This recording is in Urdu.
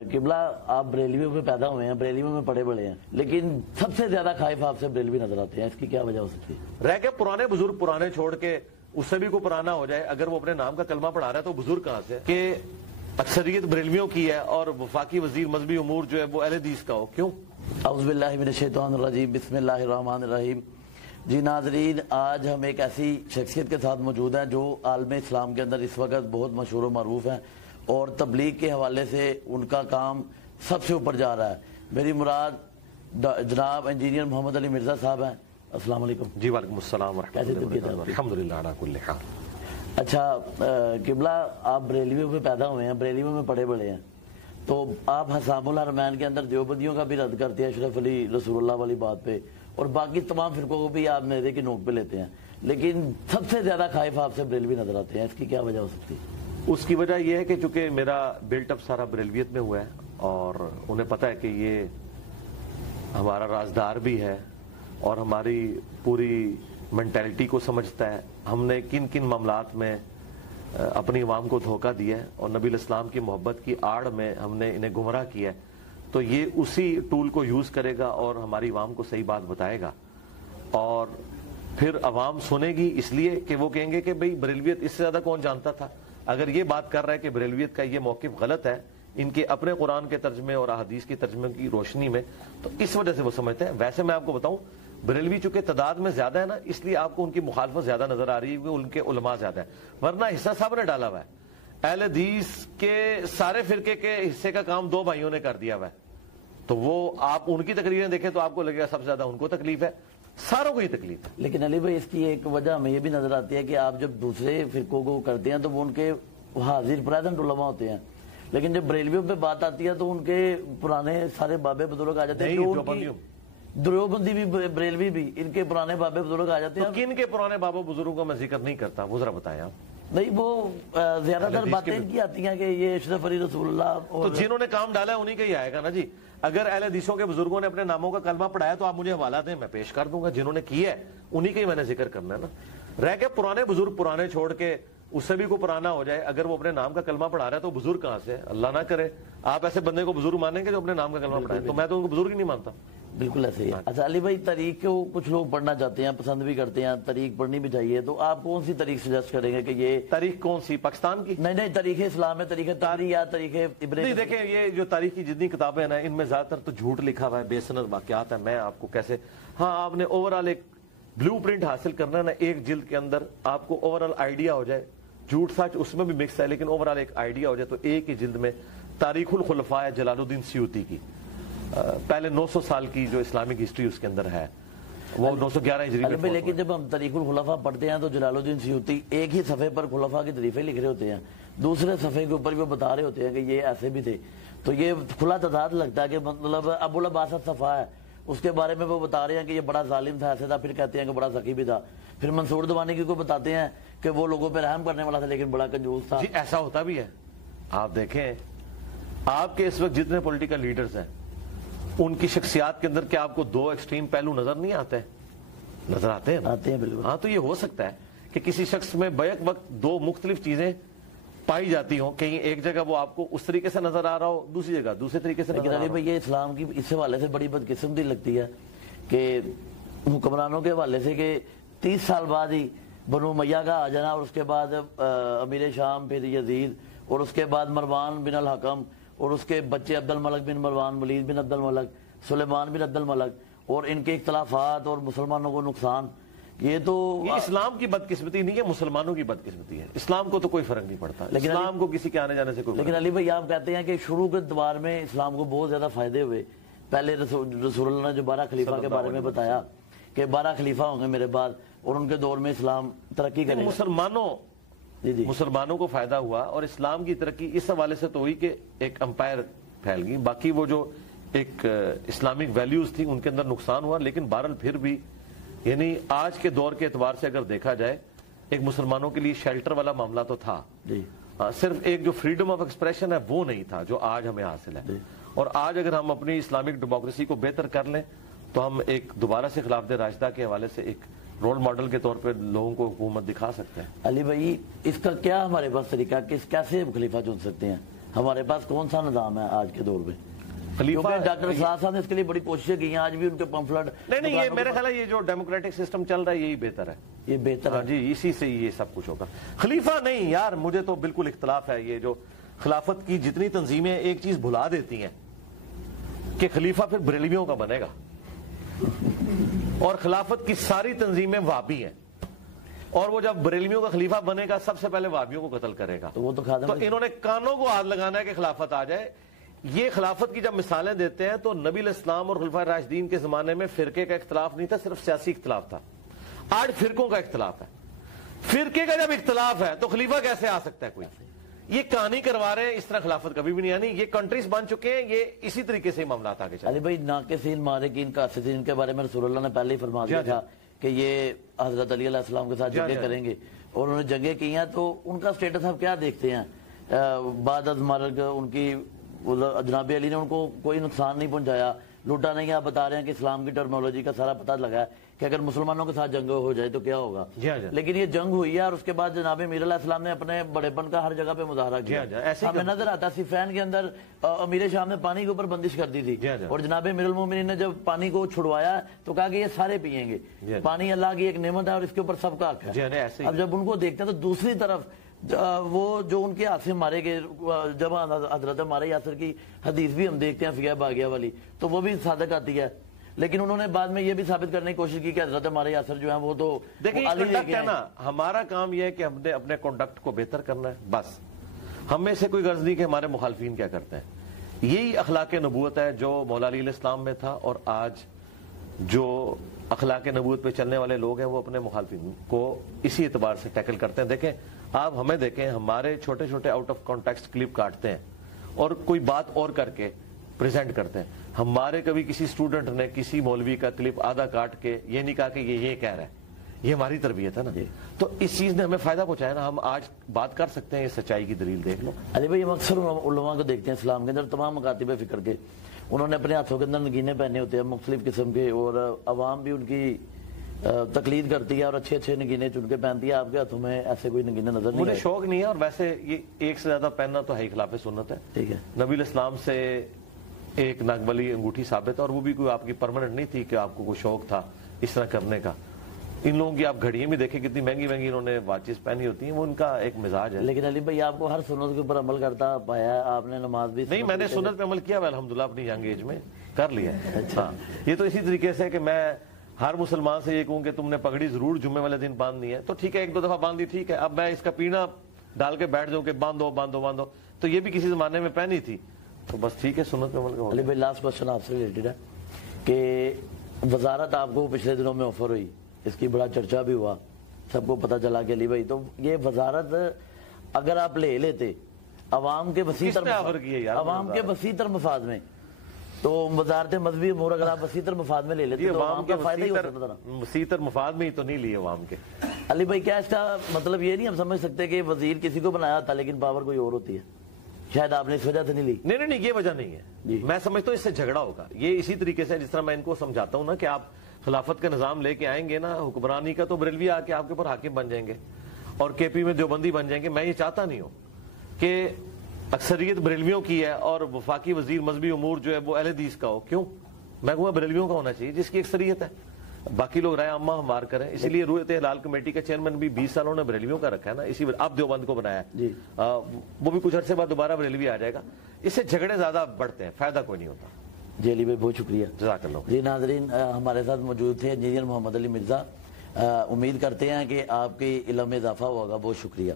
قبلہ آپ بریلویوں میں پیدا ہوئے ہیں، بریلویوں میں پڑے بڑے ہیں، لیکن سب سے زیادہ خائف آپ سے بریلوی نظر آتے ہیں، اس کی کیا وجہ ہو سکتی ہے؟ رہ کے پرانے بزرگ پرانے چھوڑ کے اس سے بھی کوئی پرانا ہو جائے، اگر وہ اپنے نام کا کلمہ پڑھا رہا ہے تو بزرگ کہاں سے کہ اکثریت بریلویوں کی ہے اور وفاقی وزیر مذہبی امور جو ہے وہ اہل حدیث کا ہو؟ کیوں؟ اعوذ باللہ من الشیطان الرجیم، بسم اللہ الرحمن الرحیم۔ جی ناظرین، آج ہم ایک ایسی شخصیت کے ساتھ موجود ہیں جو عالم اسلام کے اندر اس وقت بہت مشہور و معروف ہیں اور تبلیغ کے حوالے سے ان کا کام سب سے اوپر جا رہا ہے۔ میری مراد جناب انجینئر محمد علی مرزا صاحب ہیں۔ السلام علیکم۔ جی وعلیکم السلام ورحمۃ اللہ وبرکاتہ۔ الحمدللہ علی کل حال۔ اچھا قبلہ آپ بریلویوں میں پیدا ہوئے ہیں، بریلویوں میں پڑے بڑے ہیں، تو آپ حسام الحرمین کے اندر دیوبندیوں کا بھی رد کرتے ہیں اشرف علی رسول اللہ والی بات پہ، اور باقی تمام فرقوں کو بھی آپ نیزے کی نوک پہ لیتے ہیں، لیکن سب سے زیادہ خائف آپ سے بریلوی نظر آتے ہیں، اس کی کیا وجہ ہو سکتی ہے؟ اس کی وجہ یہ ہے کہ چونکہ میرا بلٹ اپ سارا بریلویت میں ہوا ہے اور انہیں پتہ ہے کہ یہ ہمارا رازدار بھی ہے اور ہماری پوری مینٹیلٹی کو سمجھتا ہے، ہم نے کن کن معاملات میں اپنی عوام کو دھوکہ دیا ہے اور نبی الاسلام کی محبت کی آڑ میں ہم نے انہیں گمراہ کیا ہے، تو یہ اسی ٹول کو یوز کرے گا اور ہماری عوام کو صحیح بات بتائے گا، اور پھر عوام سنے گی اس لیے کہ وہ کہیں گے کہ بھئی بریلویت اس سے زیادہ کون جانتا تھا۔ اگر یہ بات کر رہا ہے کہ بریلویت کا یہ موقف غلط ہے ان کے اپنے قرآن کے ترجمے اور احادیث کی ترجمے کی روشنی میں، تو اس وجہ سے وہ سمجھتے ہیں۔ ویسے میں آپ کو بتاؤں، بریلوی چونکہ تعداد میں زیادہ ہے نا، اس لیے آپ کو ان کی مخالفت زیادہ نظر آ رہی ہے، ان کے علماء زیادہ ہیں، ورنہ حصہ صاحب نے ڈالا ہوا ہے۔ اہل حدیث کے سارے فرقے کے حصے کا کام دو بھائیوں نے کر دیا ہوا ہے، تو وہ آپ ان کی تقریریں دیکھیں تو آپ کو لگے گا سب سے زیادہ ان کو تکلیف ہے، ساروں کو یہ تکلیف ہے۔ لیکن علی بھائی، اس کی ایک وجہ ہمیں یہ بھی نظر آتی ہے کہ آپ جب دوسرے فرقوں کو کرتے ہیں تو وہ ان کے حاضر پریزنٹ علماء ہوتے ہیں، لیکن جب بریلویوں پہ بات آتی ہے تو ان کے پرانے سارے بابے بزرگ آ جاتے ہیں، دیوبندی بھی بریلوی بھی، ان کے پرانے بابے بزرگ آ جاتے ہیں۔ کن کے پرانے بابا بزرگوں کا میں ذکر نہیں کرتا، وہ ذرا بتائیں آپ۔ نہیں، وہ زیادہ تر باتیں ان کی آتی ہیں کہ یہ اشرف علی رسول اللہ، تو جنہوں نے کام ڈالا ہے انہی کا ہی آئے گا نا جی۔ اگر اہل حدیثوں کے بزرگوں نے اپنے ناموں کا کلمہ پڑھایا تو آپ مجھے حوالہ دیں، میں پیش کر دوں گا۔ جنہوں نے کیا ہے انہی کا ہی میں نے ذکر کرنا ہے نا۔ رہ کے پرانے بزرگ پرانے چھوڑ کے اس سے بھی کوئی پرانا ہو جائے، اگر وہ اپنے نام کا کلمہ پڑھا رہا ہے تو بزرگ کہاں سے؟ اللہ نہ کرے آپ ایسے بندے کو بزرگ مانیں گے جو اپنے نام کا کلمہ پڑھائے، تو میں تو ان کو بزرگ ہی نہیں مانتا۔ بالکل ایسے ہی ہے۔ اچھا علی بھائی، تاریخ کو کچھ لوگ پڑھنا چاہتے ہیں، پسند بھی کرتے ہیں، تاریخ پڑھنی بھی چاہیے، تو آپ کون سی تاریخ سجیسٹ کریں گے کہ یہ تاریخ کون سی؟ پاکستان کی؟ نہیں، تاریخ اسلام ہے، تاریخ تاریخ یا تاریخ ابن؟ نہیں، دیکھیں یہ جو تاریخ کی جتنی کتابیں ہیں نا، ان میں زیادہ تر تو جھوٹ لکھا ہوا ہے، بے سند واقعات ہیں۔ میں آپ کو کیسے، ہاں آپ نے اوور آل ایک بلو پرنٹ حاصل کرنا ہے نا، ایک جلد کے اندر آپ کو اوور آل آئیڈیا ہو جائے، جھوٹ سچ اس میں بھی مکس ہے لیکن اوور آل ایک آئیڈیا ہو جائے، تو ایک ہی جلد میں تاریخ الخلفاء ہے جلال الدین سیوطی کی، پہلے 900 سال کی جو اسلامک ہسٹری اس کے اندر ہے، وہ 911 ہجری میں۔ لیکن جب ہم تاریخ الخلفاء پڑھتے ہیں تو جلال الدین سیوطی ایک ہی صفحے پر خلفاء کی تعریفیں لکھ رہے ہوتے ہیں، دوسرے صفحے کے اوپر بھی وہ بتا رہے ہوتے ہیں کہ یہ ایسے بھی تھے، تو یہ کھلا تضاد لگتا ہے کہ مطلب ابو العباس صفحہ ہے، اس کے بارے میں وہ بتا رہے ہیں کہ یہ بڑا ظالم تھا، ایسے تھا، پھر کہتے ہیں کہ بڑا سخی بھی تھا، پھر منصور دوانی کی کو بتاتے ہیں کہ وہ لوگوں پہ رحم کرنے والا تھا لیکن بڑا کنجوس تھا۔ جی ایسا ہوتا بھی ہے۔ آپ دیکھیں آپ کے اس وقت جتنے پولیٹیکل لیڈرز ہیں ان کی شخصیات کے اندر کیا آپ کو دو ایکسٹریم پہلو نظر نہیں آتے؟ نظر آتے ہیں؟ آتے ہیں بالکل۔ ہاں، تو یہ ہو سکتا ہے کہ کسی شخص میں بیک وقت دو مختلف چیزیں پائی جاتی ہوں، کہیں ایک جگہ وہ آپ کو اس طریقے سے نظر آ رہا ہو، دوسری جگہ دوسرے طریقے سے نظر آ رہا ہو۔ یہ اسلام کی اس حوالے سے بڑی بدقسمتی لگتی ہے کہ حکمرانوں کے حوالے سے کہ 30 سال بعد ہی بنو امیہ کا آ جانا، اور اس کے بعد امیر شام، پھر یزید، اور اس کے بعد مروان بن الحکم، اور اس کے بچے عبد الملک بن مروان، ولید بن عبد الملک، سلیمان بن عبد الملک، اور ان کے اختلافات اور مسلمانوں کو نقصان، یہ تو اسلام کی بدقسمتی نہیں ہے، مسلمانوں کی بدقسمتی ہے۔ اسلام کو تو کوئی فرق نہیں پڑتا، اسلام کو کسی کے آنے جانے سے کوئی فرق۔ لیکن علی بھائی، آپ کہتے ہیں کہ شروع کے دوار میں اسلام کو بہت زیادہ فائدے ہوئے، پہلے رسول اللہ نے جو 12 خلیفہ کے بارے میں بتایا کہ 12 خلیفہ ہوں گے میرے بعد اور ان کے دور میں اسلام ترقی کرے گا، مسلمانوں کو فائدہ ہوا، اور اسلام کی ترقی اس حوالے سے تو ہوئی کہ ایک امپائر پھیل گئی، باقی وہ جو ایک اسلامک ویلیوز تھی ان کے اندر نقصان ہوا، لیکن بہرحال پھر بھی یعنی آج کے دور کے اعتبار سے اگر دیکھا جائے ایک مسلمانوں کے لیے شیلٹر والا معاملہ تو تھا، صرف ایک جو فریڈم آف ایکسپریشن ہے وہ نہیں تھا جو آج ہمیں حاصل ہے۔ اور آج اگر ہم اپنی اسلامک ڈیموکریسی کو بہتر کر لیں تو ہم ایک دوبارہ سے خلافت راشدہ کے حوالے سے ایک رول ماڈل کے طور پہ لوگوں کو حکومت دکھا سکتے ہیں۔ علی بھائی، اس کا کیا ہمارے پاس طریقہ، کیسے ہم خلیفہ چن سکتے ہیں؟ ہمارے پاس کون سا نظام ہے آج کے دور میں؟ خلیفہ ڈاکٹر اسرار صاحب نے اس کے لیے بڑی کوششیں کی ہیں، آج بھی ان کے پمفلٹ نہیں یہ میرے خیال ہے یہ جو ڈیموکریٹک سسٹم چل رہا ہے یہی بہتر ہے، یہ بہتر ہے جی اسی سے یہ سب کچھ ہوگا۔ خلیفہ نہیں یار، مجھے تو بالکل اختلاف ہے، یہ جو خلافت کی جتنی تنظیمیں ایک چیز بھلا دیتی ہیں کہ خلیفہ پھر بریلویوں کا بنے گا، اور خلافت کی ساری تنظیمیں وہابی ہیں، اور وہ جب بریلویوں کا خلیفہ بنے گا سب سے پہلے وہابیوں کو قتل کرے گا، تو وہ تو خادم تو انہوں نے کانوں کو ہاتھ لگانا ہے کہ خلافت آ جائے۔ یہ خلافت کی جب مثالیں دیتے ہیں تو نبی علیہ السلام اور خلفائے راشدین کے زمانے میں فرقے کا اختلاف نہیں تھا، صرف سیاسی اختلاف تھا، آج فرقوں کا اختلاف ہے۔ فرقے کا جب اختلاف ہے تو خلیفہ کیسے آ سکتا ہے کوئی؟ یہ کہانی کروا رہے ہیں، اس طرح خلافت کبھی بھی نہیں آنی، یہ کنٹریز بن چکے ہیں، یہ اسی طریقے سے معاملات آگے چلے۔ علی بھائی ناقصین مارکین قاصدین کے بارے میں رسول اللہ نے پہلے ہی فرما دیا تھا کہ یہ حضرت علی علیہ السلام کے ساتھ جنگیں کریں گے، اور انہوں نے جنگیں کی ہیں، تو ان کا سٹیٹس آپ کیا دیکھتے ہیں؟ بعد از مرگ ان کی جناب علی نے ان کو کوئی نقصان نہیں پہنچایا، لوٹا نہیں۔ آپ بتا رہے ہیں کہ اسلام کی ٹرمنالوجی کا سارا پتہ لگا ہے کہ اگر مسلمانوں کے ساتھ جنگ ہو جائے تو کیا ہوگا، لیکن یہ جنگ ہوئی ہے اور اس کے بعد جناب امیر علیہ السلام نے اپنے بڑے پن کا ہر جگہ پہ مظاہرہ کیا۔ ہمیں نظر آتا صفین کے اندر امیر شام نے پانی کے اوپر بندش کر دی تھی، اور جناب امیر المومنین نے جب پانی کو چھڑوایا تو کہا کہ یہ سارے پیئیں گے، پانی اللہ کی ایک نعمت ہے اور اس کے اوپر سب کا حق ہے۔ اب جب ان کو دیکھتے ہیں تو دوسری طرف وہ جو ان کے ہاتھ سے مارے گئے، جب حضرت ہمارے یاسر کی حدیث بھی ہم دیکھتے ہیں فیہ باغیہ والی، تو وہ بھی صادق آتی ہے، لیکن انہوں نے بعد میں یہ بھی ثابت کرنے کی کوشش کی کہ حضرت ہمارے یاسر جو ہیں وہ تو کنڈکٹ ہے نا، ہمارا کام یہ ہے کہ ہم نے اپنے کنڈکٹ کو بہتر کرنا ہے، بس ہمیں سے کوئی غرض نہیں کہ ہمارے مخالفین کیا کرتے ہیں۔ یہی اخلاق نبوت ہے جو مولا علی علیہ السلام میں تھا، اور آج جو اخلاق نبوت پہ چلنے والے لوگ ہیں وہ اپنے مخالفین کو اسی اعتبار سے ٹیکل کرتے ہیں۔ دیکھیں آپ ہمیں دیکھیں، ہمارے چھوٹے چھوٹے آؤٹ آف کانٹیکسٹ کلپ کاٹتے ہیں اور کوئی بات اور کر کے پریزنٹ کرتے ہیں۔ ہمارے کبھی کسی سٹوڈنٹ نے کسی مولوی کا کلپ آدھا کاٹ کے یہ نہیں کہا کہ یہ کہہ رہا ہے، یہ ہماری تربیت ہے نا، تو اس چیز نے ہمیں فائدہ پہنچایا نا، ہم آج بات کر سکتے ہیں، یہ سچائی کی دلیل دیکھ لو۔ علی بھائی ہم اکثر علماء کو دیکھتے ہیں اسلام کے اندر، تمام مکاتب فکر کے، انہوں نے اپنے ہاتھوں کے اندر نگینے پہنے ہوتے ہیں مختلف قسم کے، اور عوام بھی ان کی تقلید کرتی ہے اور اچھے اچھے نگینے چن کے پہنتی ہے۔ آپ کے ہاتھوں میں ایسے کوئی نگینے نظر نہیں؟ مجھے شوق نہیں ہے، اور ویسے یہ ایک سے زیادہ پہننا تو ہے خلاف سنت ہے۔ ٹھیک ہے، نبی علیہ السلام سے ایک ناگبلی انگوٹھی ثابت ہے، اور وہ بھی کوئی آپ کی پرماننٹ نہیں تھی کہ آپ کو کوئی شوق تھا اس طرح کرنے کا۔ ان لوگوں کی آپ گھڑیاں بھی دیکھیں کتنی مہنگی مہنگی انہوں نے واچز پہنی ہوتی ہیں، وہ ان کا ایک مزاج ہے۔ لیکن علی بھائی آپ کو ہر سنت کے اوپر عمل کرتا پایا ہے، آپ نے نماز بھی نہیں، میں نے سنت پہ عمل کیا ہے الحمدللہ، اپنی ینگ ایج میں کر لیا ہے۔ ہاں یہ تو اسی طریقے سے کہ میں ہر مسلمان سے یہ کہوں کہ تم نے پگڑی ضرور جمعے والے دن باندھنی ہے، تو ٹھیک ہے ایک دو دفعہ باندھ دی ٹھیک ہے، اب میں اس کا پینا ڈال کے بیٹھ جاؤں کہ باندھو باندھو باندھو، تو یہ بھی کسی زمانے میں پہنی تھی، تو بس ٹھیک ہے سنت پہ عمل کرو۔ علی بھائی لاسٹ کوشچن آپ سے ریلیٹڈ ہے کہ وزارت آپ کو پچھلے دنوں میں آفر ہوئی، اس کی بڑا چرچا بھی ہوا، سب کو پتہ چلا کہ علی بھائی تو یہ وزارت اگر آپ لے لیتے عوام کے وسیع تر مفاد میں، تو وزارت مذہبی امور اگر آپ وسیع تر مفاد میں لے لیتے تو عوام کا فائدہ ہی ہوتا تھا۔ وسیع تر مفاد میں ہی تو نہیں لیے عوام کے۔ علی بھائی کیا اس کا مطلب یہ نہیں ہم سمجھ سکتے کہ وزیر کسی کو بنایا تھا لیکن پاور کوئی اور ہوتی ہے؟ شاید آپ نے اس وجہ سے نہیں لی۔ نہیں یہ وجہ نہیں ہے، میں سمجھتا ہوں اس سے جھگڑا ہوگا۔ یہ اسی طریقے سے جس طرح میں ان کو سمجھاتا ہوں نا کہ آپ خلافت کا نظام لے کے آئیں گے نا حکمرانی کا، تو بریلوی آ کے آپ کے اوپر حاکم بن جائیں گے اور کے پی میں دیوبندی بن جائیں گے۔ میں یہ چاہتا نہیں ہوں کہ اکثریت بریلویوں کی ہے اور وفاقی وزیر مذہبی امور جو ہے وہ اہل حدیث کا ہو۔ کیوں؟ میں کہوں گا بریلویوں کا ہونا چاہیے جس کی اکثریت ہے، باقی لوگ رائے عامہ ہموار کریں۔ اسی لیے رویت ہلال کمیٹی کا چیئرمین بھی 20 سالوں نے بریلویوں کا رکھا ہے نا، اسی اب دیوبند کو بنایا ہے، وہ بھی کچھ عرصے بعد دوبارہ بریلوی آ جائے گا۔ اس سے جھگڑے زیادہ بڑھتے ہیں، فائدہ کوئی نہیں ہوتا۔ جی علی بھائی بہت شکریہ، جزاک اللہ۔ جی ناظرین ہمارے ساتھ موجود تھے انجینئر محمد علی مرزا، امید کرتے ہیں کہ آپ کی علم میں اضافہ ہوگا، بہت شکریہ۔